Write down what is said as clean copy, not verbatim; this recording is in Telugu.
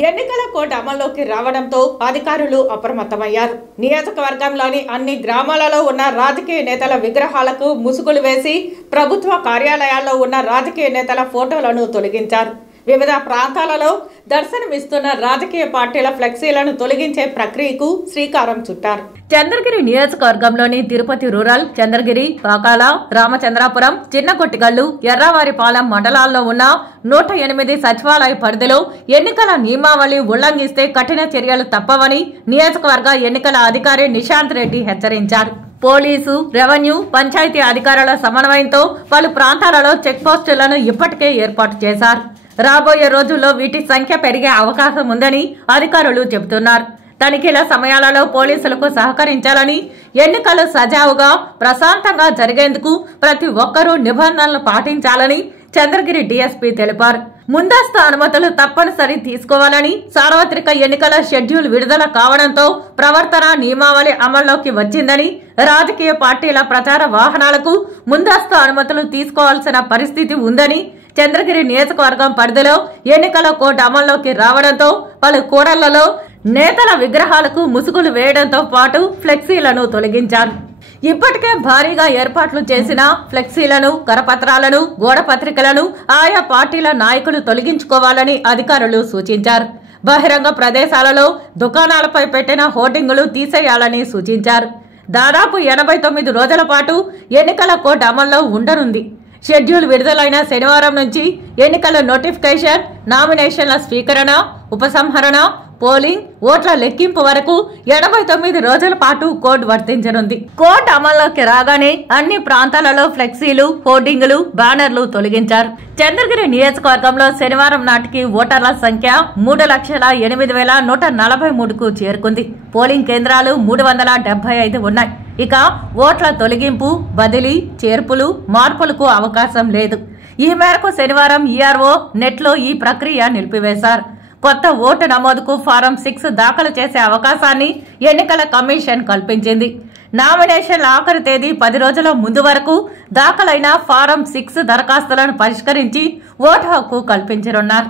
ఎన్నికల కోడ్ అమల్లోకి రావడంతో అధికారులు అప్రమత్తమయ్యారు. నియోజకవర్గంలోని అన్ని గ్రామాలలో ఉన్న రాజకీయ నేతల విగ్రహాలకు ముసుగులు వేసి ప్రభుత్వ కార్యాలయాల్లో ఉన్న రాజకీయ నేతల ఫోటోలను తొలగించారు. వివిధ ప్రాంతాలలో దర్శనమిస్తున్న రాజకీయ పార్టీల ఫ్లెక్సీలను తొలగించే ప్రక్రియకు శ్రీకారం చుట్టారు. చంద్రగిరి నియోజకవర్గంలోని తిరుపతి రూరల్, చంద్రగిరి, పాకాల, రామచంద్రాపురం, చిన్నకొట్టిగల్లు, ఎర్రవారిపాలెం మండలాల్లో ఉన్న 108 సచివాలయ పరిధిలో ఎన్నికల నియమావళి ఉల్లంఘిస్తే కఠిన చర్యలు తప్పవని నియోజకవర్గ ఎన్నికల అధికారి నిశాంత్ రెడ్డి హెచ్చరించారు. పోలీసు, రెవెన్యూ, పంచాయతీ అధికారుల సమన్వయంతో పలు ప్రాంతాలలో చెక్పోస్టులను ఇప్పటికే ఏర్పాటు చేశారు. రాబోయే రోజుల్లో వీటి సంఖ్య పెరిగే అవకాశం ఉందని అధికారులు చెబుతున్నారు. తనిఖీల సమయాలలో పోలీసులకు సహకరించాలని, ఎన్నికలు సజావుగా ప్రశాంతంగా జరిగేందుకు ప్రతి ఒక్కరూ నిబంధనలు పాటించాలని చంద్రగిరి డీఎస్పీ తెలిపారు. ముందస్తు అనుమతులు తప్పనిసరి తీసుకోవాలని, సార్వత్రిక ఎన్నికల షెడ్యూల్ విడుదల కావడంతో ప్రవర్తన నియమావళి అమల్లోకి వచ్చిందని, రాజకీయ పార్టీల ప్రచార వాహనాలకు ముందస్తు అనుమతులు తీసుకోవాల్సిన పరిస్థితి ఉందని, చంద్రగిరి నియోజకవర్గం పరిధిలో ఎన్నికల కోడ్ అమల్లోకి రావడంతో పలు కూడళ్లలో నేతల విగ్రహాలకు ముసుగులు వేయడంతో పాటు ఫ్లెక్సీలను తొలగించారు. ఇప్పటికే భారీగా ఏర్పాట్లు చేసిన ఫ్లెక్సీలను, కరపత్రాలను, గోడ పత్రికలను ఆయా పార్టీల నాయకులు తొలగించుకోవాలని అధికారులు సూచించారు. బహిరంగ ప్రదేశాలలో దుకాణాలపై పెట్టిన హోర్డింగులు తీసేయాలని సూచించారు. దాదాపు 89 రోజుల పాటు ఎన్నికల కోడ్ అమల్లో ఉండనుంది. షెడ్యూల్ విడుదలైన శనివారం నుంచి ఎన్నికల నోటిఫికేషన్, నామినేషన్ల స్వీకరణ, ఉపసంహరణ, పోలింగ్, ఓట్ల లెక్కింపు వరకు 89 రోజుల పాటు కోడ్ వర్తించనుంది. కోడ్ అమల్లోకి రాగానే అన్ని ప్రాంతాలలో ఫ్లెక్సీలు, హోర్డింగులు, బ్యానర్లు తొలగించారు. చంద్రగిరి నియోజకవర్గంలో శనివారం నాటికి ఓటర్ల సంఖ్య 3,08,143కు చేరుకుంది. పోలింగ్ కేంద్రాలు 375 ఉన్నాయి. ఇక ఓట్ల తొలగింపు, బదిలీ, చేర్పులు, మార్పులకు అవకాశం లేదు. ఈ మేరకు శనివారం ఈఆర్ఓ నెట్లో ఈ ప్రక్రియ నిలిపివేశారు. కొత్త ఓటు నమోదుకు ఫారం 6 దాఖలు చేసే అవకాశాన్ని ఎన్నికల కమిషన్ కల్పించింది. నామినేషన్ల ఆఖరి తేదీ 10 రోజుల ముందు వరకు దాఖలైన ఫారం 6 దరఖాస్తులను పరిష్కరించి ఓటు హక్కు కల్పించనున్నారు.